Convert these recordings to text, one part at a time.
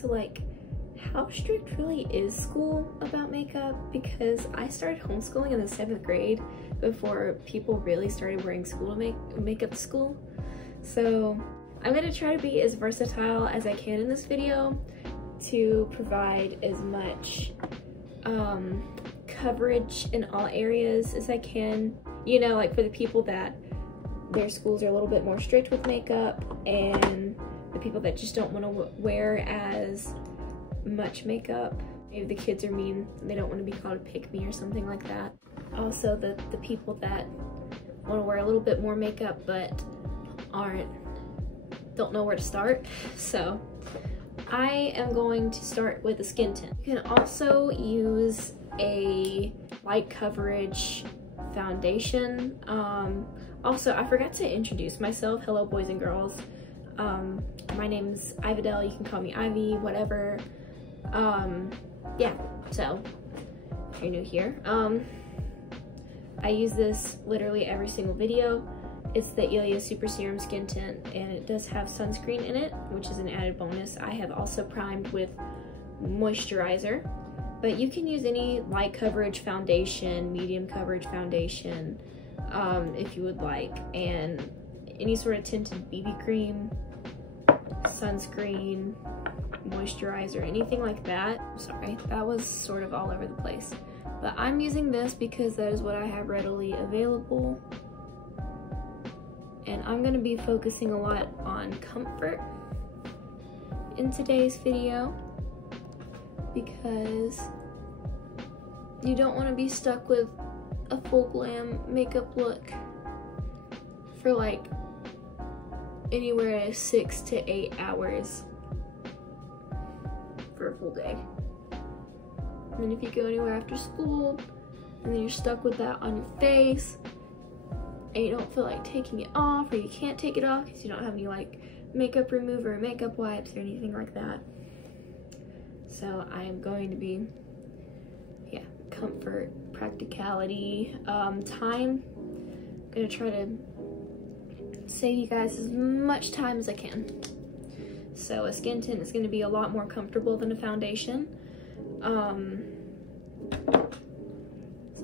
So like, how strict really is school about makeup? Because I started homeschooling in the 7th grade before people really started wearing makeup to school. So I'm gonna try to be as versatile as I can in this video to provide as much coverage in all areas as I can. You know, like for the people that their schools are a little bit more strict with makeup, and the people that just don't want to wear as much makeup. Maybe the kids are mean, they don't want to be called a pick-me or something like that. Also the people that want to wear a little bit more makeup but don't know where to start. So I am going to start with a skin tint. You can also use a light coverage foundation. Also, I forgot to introduce myself. Hello boys and girls. My name's Ividel, you can call me Ivy, whatever. Yeah, so if you're new here, I use this literally every single video. It's the Ilia Super Serum Skin Tint, and it does have sunscreen in it, which is an added bonus. I have also primed with moisturizer, but you can use any light coverage foundation, medium coverage foundation, if you would like, and any sort of tinted BB cream, sunscreen, moisturizer, anything like that. Sorry, that was sort of all over the place, but I'm using this because that is what I have readily available, and I'm going to be focusing a lot on comfort in today's video because you don't want to be stuck with a full glam makeup look for like anywhere 6 to 8 hours for a full day. And then if you go anywhere after school and then you're stuck with that on your face and you don't feel like taking it off, or you can't take it off because you don't have any like makeup remover or makeup wipes or anything like that. So I'm going to be, yeah, comfort, practicality, time. I'm gonna try to save you guys as much time as I can. So a skin tint is going to be a lot more comfortable than a foundation. So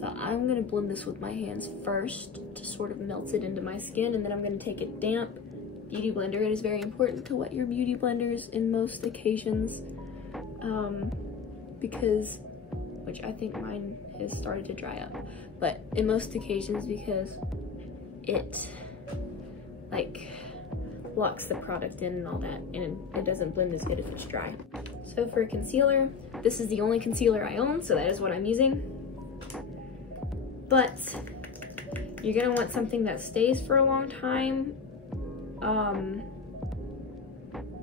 I'm going to blend this with my hands first to sort of melt it into my skin, and then I'm going to take a damp beauty blender. It is very important to wet your beauty blenders in most occasions, because, which I think mine has started to dry up, but in most occasions because it like locks the product in and all that, and it doesn't blend as good if it's dry. So for a concealer, this is the only concealer I own, so that is what I'm using. But you're gonna want something that stays for a long time,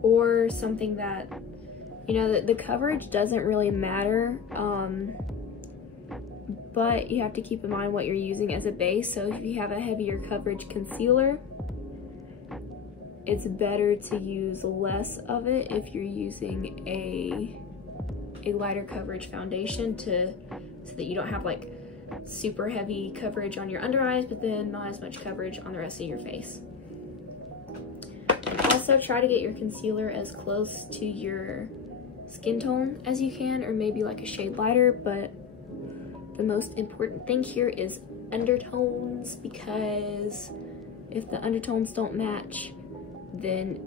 or something that, you know, the coverage doesn't really matter, but you have to keep in mind what you're using as a base. So if you have a heavier coverage concealer, it's better to use less of it if you're using a lighter coverage foundation, so that you don't have like super heavy coverage on your under eyes, but then not as much coverage on the rest of your face. And also try to get your concealer as close to your skin tone as you can, or maybe like a shade lighter, but the most important thing here is undertones, because if the undertones don't match, then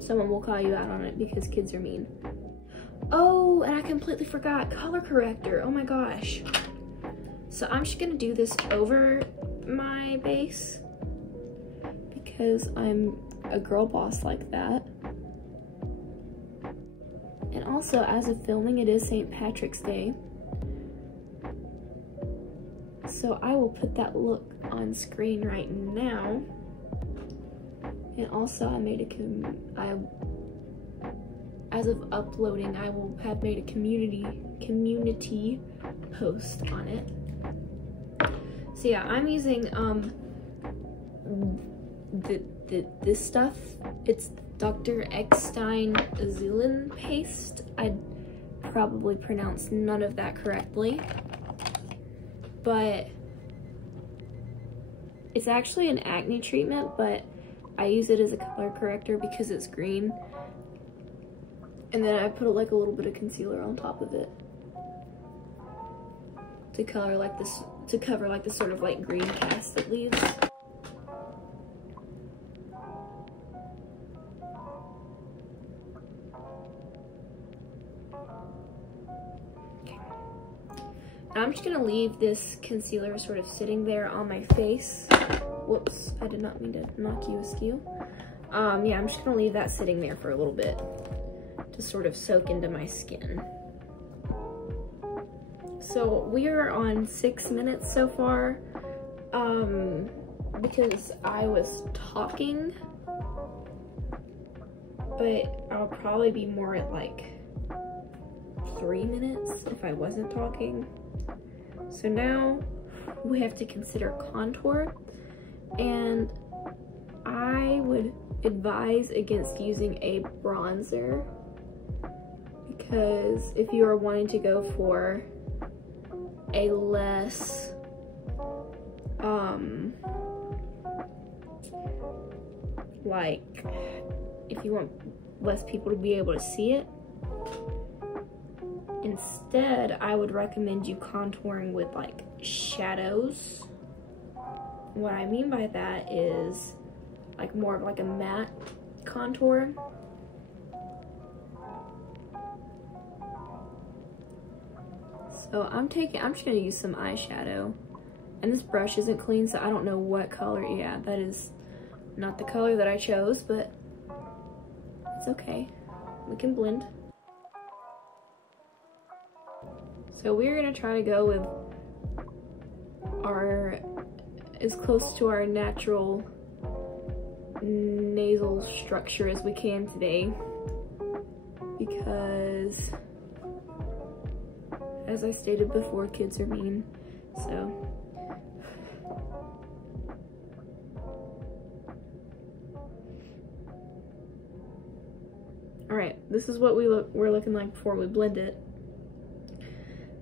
someone will call you out on it because kids are mean. Oh, and I completely forgot color corrector. Oh my gosh. So I'm just gonna do this over my base because I'm a girl boss like that. And also, as of filming, it is St. Patrick's Day, so I will put that look on screen right now. And also, as of uploading, I will have made a community post on it. So yeah, I'm using this stuff. It's Dr. Eckstein Zilin paste. I probably pronounced none of that correctly, but it's actually an acne treatment, but I use it as a color corrector because it's green. And then I put like a little bit of concealer on top of it to color like this, to cover like the sort of like green cast it leaves. I'm just gonna leave this concealer sort of sitting there on my face. Whoops, I did not mean to knock you askew. Yeah, I'm just gonna leave that sitting there for a little bit to sort of soak into my skin. So we are on 6 minutes so far, because I was talking, but I'll probably be more at like 3 minutes if I wasn't talking. So now we have to consider contour, and I would advise against using a bronzer, because if you are wanting to go for a less like if you want less people to be able to see it, instead I would recommend you contouring with like shadows. What I mean by that is like more of like a matte contour. So I'm just gonna use some eyeshadow, and this brush isn't clean, so I don't know what color. Yeah, that is not the color that I chose, but it's okay, we can blend. So we're gonna try to go with our, as close to our natural nasal structure as we can today, because as I stated before, kids are mean. So all right, this is what we're looking like before we blend it.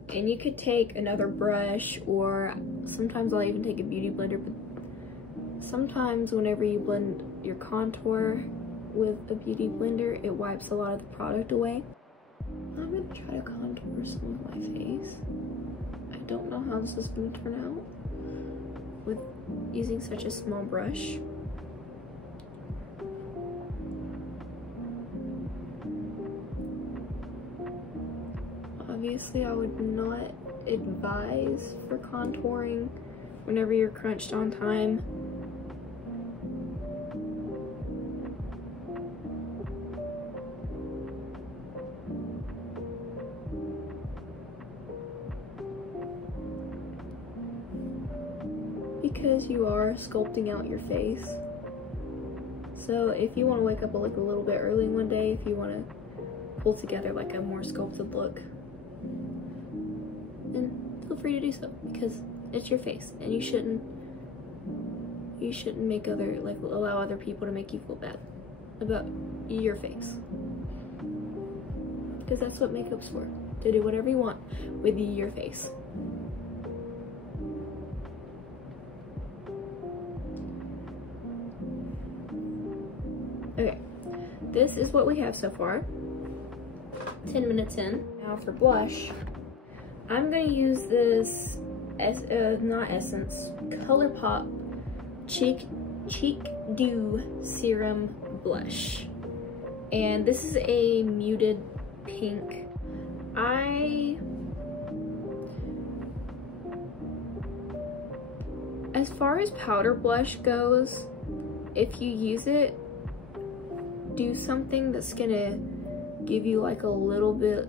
And you could take another brush, or sometimes I'll even take a beauty blender, but sometimes whenever you blend your contour with a beauty blender, it wipes a lot of the product away. I'm gonna try to contour some of my face. I don't know how this is gonna turn out with using such a small brush. Obviously, I would not advise for contouring whenever you're crunched on time. Because you are sculpting out your face. So if you want to wake up like a little bit early one day, if you want to pull together like a more sculpted look, then feel free to do so, because it's your face, and you shouldn't make allow other people to make you feel bad about your face, because that's what makeup's for, to do whatever you want with your face. Okay, this is what we have so far. 10 minutes in. Now for blush, I'm gonna use this, not Essence, Colourpop Cheek Dew Serum Blush. And this is a muted pink. As far as powder blush goes, if you use it, do something that's gonna give you like a little bit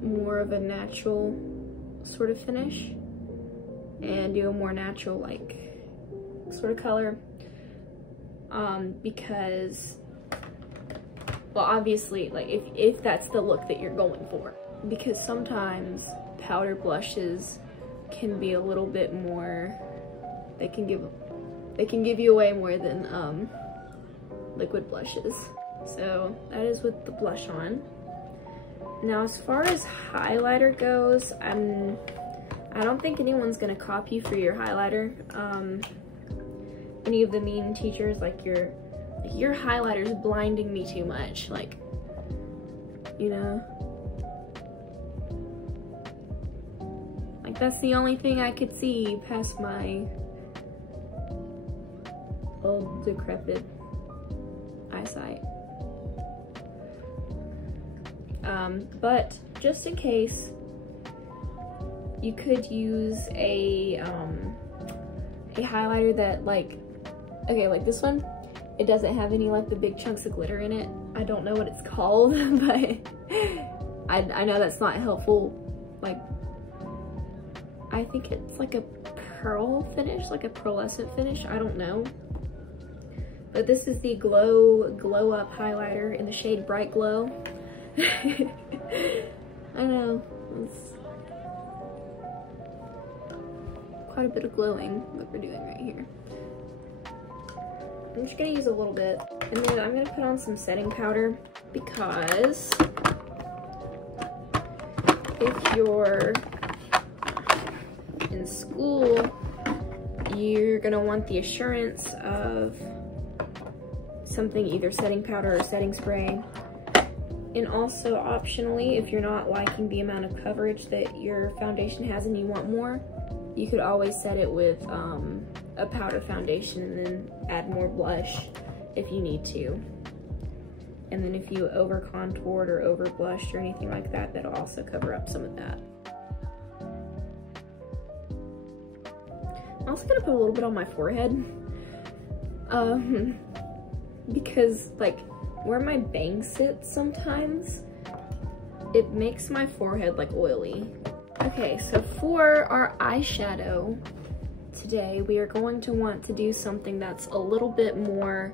more of a natural sort of finish, and do a more natural like sort of color, because, well, obviously, like if that's the look that you're going for, because sometimes powder blushes can be a little bit more, they can give you away more than liquid blushes. So that is with the blush on. Now as far as highlighter goes, I don't think anyone's gonna copy for your highlighter. Any of the mean teachers, like your Like, your highlighter's blinding me too much, like, you know? Like, that's the only thing I could see past my old decrepit eyesight. But just in case, you could use a highlighter that, like, okay, like this one, it doesn't have any like the big chunks of glitter in it. I don't know what it's called, but I know that's not helpful. Like, I think it's like a pearl finish, like a pearlescent finish, I don't know. But this is the Glow Up highlighter in the shade Bright Glow. I know, it's quite a bit of glowing that we're doing right here. I'm just gonna use a little bit, and then I'm gonna put on some setting powder, because if you're in school, you're gonna want the assurance of something, either setting powder or setting spray. And also, optionally, if you're not liking the amount of coverage that your foundation has and you want more, you could always set it with a powder foundation and then add more blush if you need to. And then if you over contoured or over blushed or anything like that, that'll also cover up some of that. I'm also gonna put a little bit on my forehead, because like where my bangs sit sometimes, it makes my forehead like oily. Okay, so for our eyeshadow today, we are going to want to do something that's a little bit more,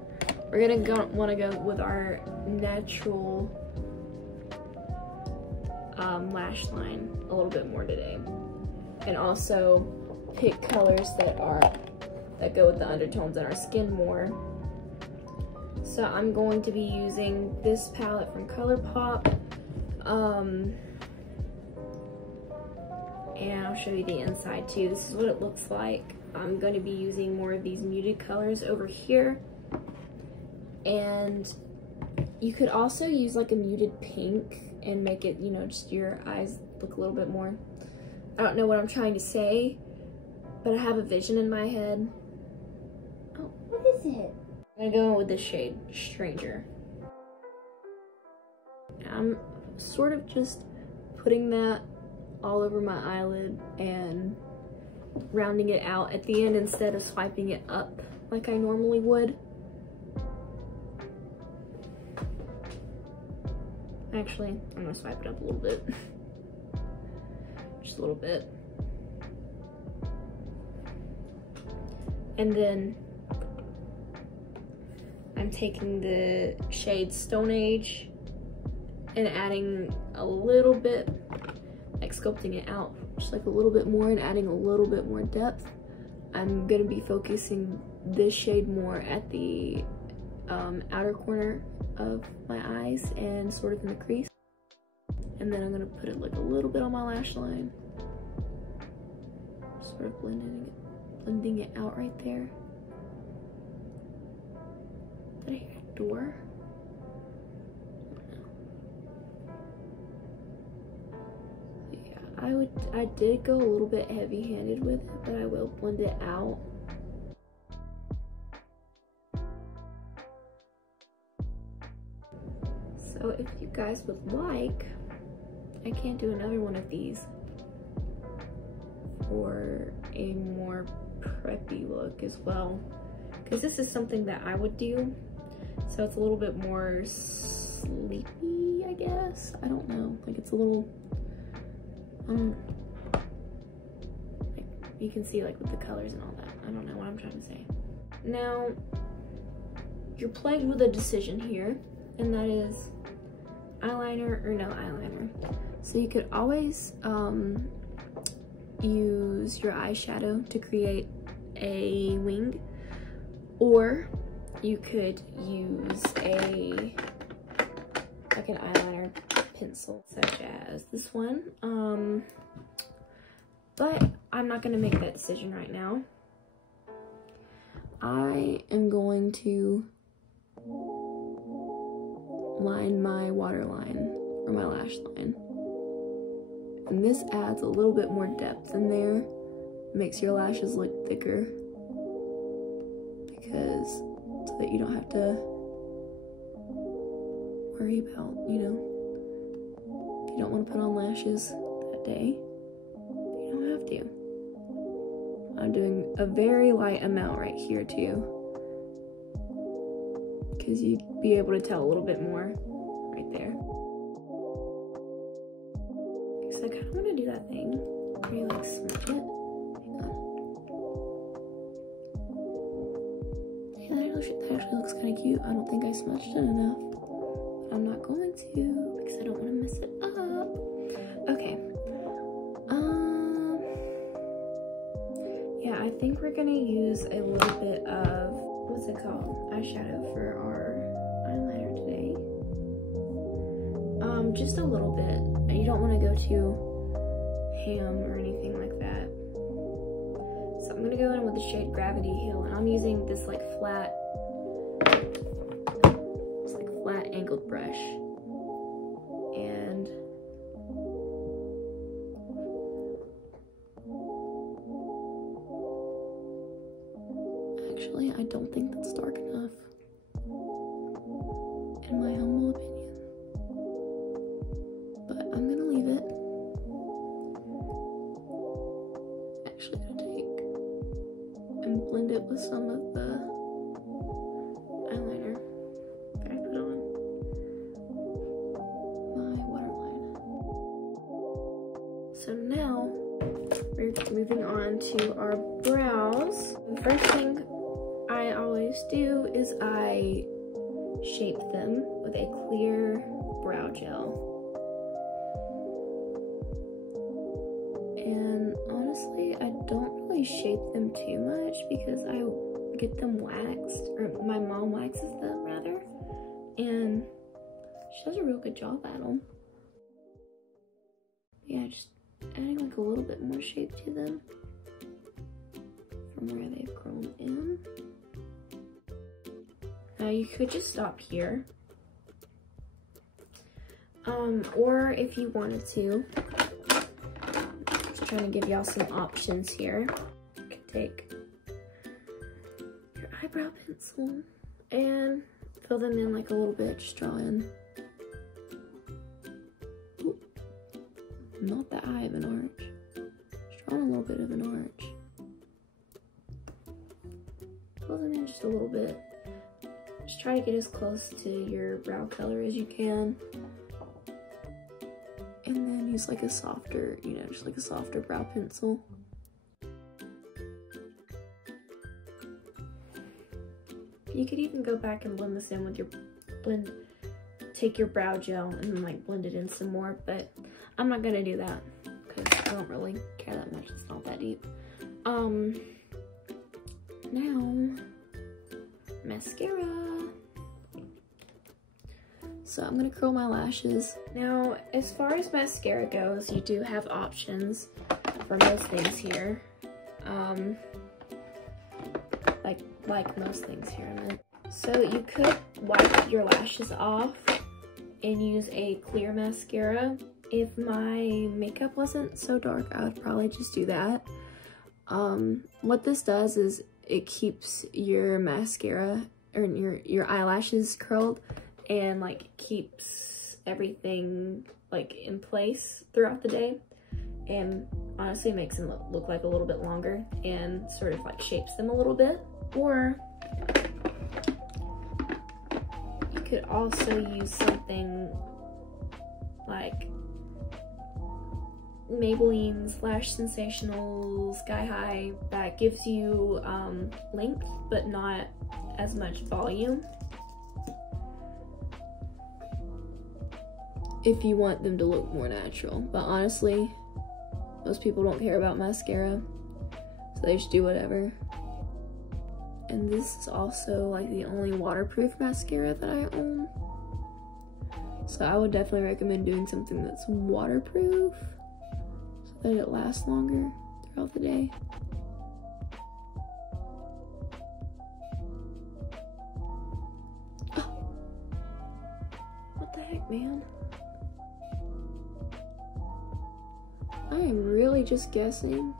we're gonna want to go with our natural lash line a little bit more today. And also pick colors that go with the undertones in our skin more. So I'm going to be using this palette from Colourpop, and I'll show you the inside too. This is what it looks like. I'm going to be using more of these muted colors over here, and you could also use like a muted pink and make it, you know, just your eyes look a little bit more. I don't know what I'm trying to say, but I have a vision in my head. Oh, what is it? I'm gonna go in with this shade, Stranger. I'm sort of just putting that all over my eyelid and rounding it out at the end instead of swiping it up like I normally would. Actually, I'm gonna swipe it up a little bit. Just a little bit. And then I'm taking the shade Stone Age and adding a little bit, like sculpting it out just like a little bit more and adding a little bit more depth. I'm gonna be focusing this shade more at the outer corner of my eyes and sort of in the crease. And then I'm gonna put it like a little bit on my lash line. Sort of blending it out right there. Did I hear a door? Yeah, I did go a little bit heavy-handed with it, but I will blend it out. So if you guys would like, I can do another one of these for a more preppy look as well, because this is something that I would do. So it's a little bit more sleepy, I guess. I don't know, like it's a little, like you can see like with the colors and all that. I don't know what I'm trying to say. Now, you're plagued with a decision here, and that is eyeliner or no eyeliner. So you could always use your eyeshadow to create a wing, or you could use like an eyeliner pencil such as this one, but I'm not going to make that decision right now. I am going to outline my waterline or my lash line. And this adds a little bit more depth in there, makes your lashes look thicker, because so that you don't have to worry about, you know, if you don't want to put on lashes that day, you don't have to. I'm doing a very light amount right here too, because you'd be able to tell a little bit more right there. Because I kind of want to do that thing where you like smudge it. Hang on. Yeah, that actually looks kind of cute. I don't think I smudged it enough. But I'm not going to because I don't want to mess it up. Okay. Yeah, I think we're gonna use a little bit of, what's it called? Eyeshadow for our eyeliner today. Just a little bit. You don't want to go too ham or anything like that. So I'm gonna go in with the shade Gravity Hill, and I'm using this like flat, it's like flat angled brush. And actually, I don't think that's dark enough, in my humble opinion. But I'm gonna leave it. Actually gonna take and blend it with some of the eyeliner that I put on my waterline. So now we're moving on to our brows. The first thing I always do is I shape them with a clear brow gel. And honestly, I don't really shape them too much because I get them waxed, or my mom waxes them rather, and she does a real good job at them. Yeah, just adding like a little bit more shape to them from where they've grown in. Now you could just stop here, or if you wanted to, just trying to give y'all some options here. You could take your eyebrow pencil and fill them in like a little bit, just draw in. Ooh, not the eye of an arch, just draw a little bit of an arch. Fill them in just a little bit. Just try to get as close to your brow color as you can. And then use like a softer, you know, just like a softer brow pencil. You could even go back and blend this in with your take your brow gel and then like blend it in some more, but I'm not gonna do that because I don't really care that much. It's not that deep. Now, mascara. So I'm gonna curl my lashes. Now, as far as mascara goes, you do have options for most things here. Like most things here, I meant. So you could wipe your lashes off and use a clear mascara. If my makeup wasn't so dark, I would probably just do that. What this does is it keeps your mascara or your eyelashes curled and like keeps everything like in place throughout the day, and honestly makes them look like a little bit longer and sort of like shapes them a little bit. Or you could also use something like Maybelline's Lash Sensational Sky High that gives you length but not as much volume, if you want them to look more natural. But honestly, most people don't care about mascara, so they just do whatever. And this is also like the only waterproof mascara that I own, so I would definitely recommend doing something that's waterproof so that it lasts longer throughout the day. heck, man? I am really just guessing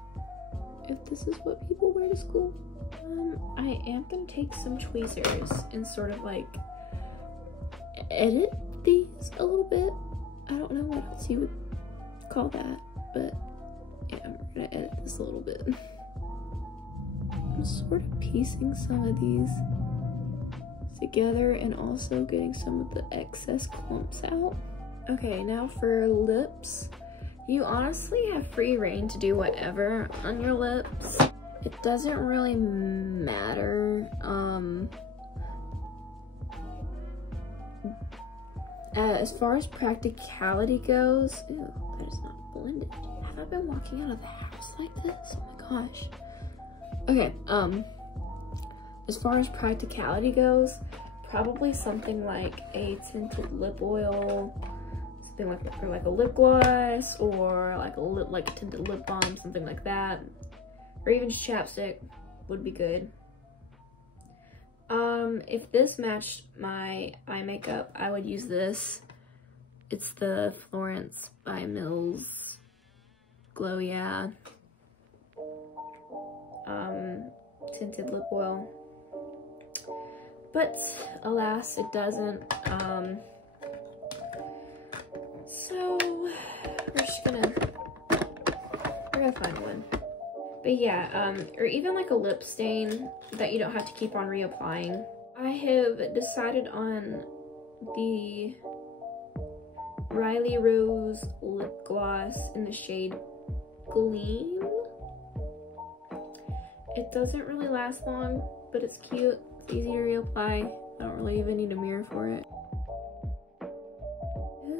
if this is what people wear to school. I am gonna take some tweezers and sort of like edit these a little bit. I don't know what else you would call that, but yeah, I'm gonna edit this a little bit. I'm sort of piecing some of these together and also getting some of the excess clumps out. Okay, now for lips. You honestly have free reign to do whatever on your lips. It doesn't really matter. As far as practicality goes, ew, that is not blended. Have I been walking out of the house like this? Oh my gosh. Okay, as far as practicality goes, probably something like a tinted lip oil, something like a lip gloss, or like a tinted lip balm, something like that, or even just chapstick would be good. If this matched my eye makeup, I would use this. It's the Florence by Mills Glow Yeah tinted lip oil, but alas, it doesn't. So we're gonna find one. But yeah, or even like a lip stain that you don't have to keep on reapplying. I have decided on the Riley Rose lip gloss in the shade Gleam. It doesn't really last long, but it's cute. It's easy to reapply. I don't really even need a mirror for it.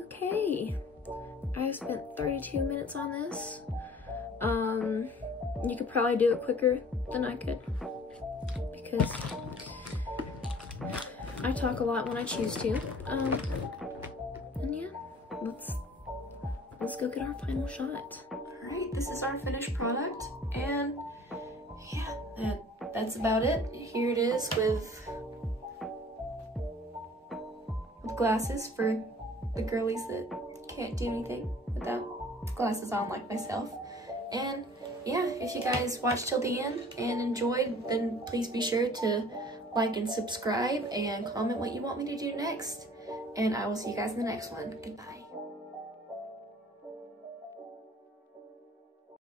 Okay, I've spent 32 minutes on this. You could probably do it quicker than I could because I talk a lot when I choose to. And yeah, let's go get our final shot. All right, this is our finished product, and yeah, that's about it. Here it is with glasses for the girlies that can't do anything without glasses on like myself. And yeah, if you guys watched till the end and enjoyed, then please be sure to like and subscribe and comment what you want me to do next. And I will see you guys in the next one. Goodbye.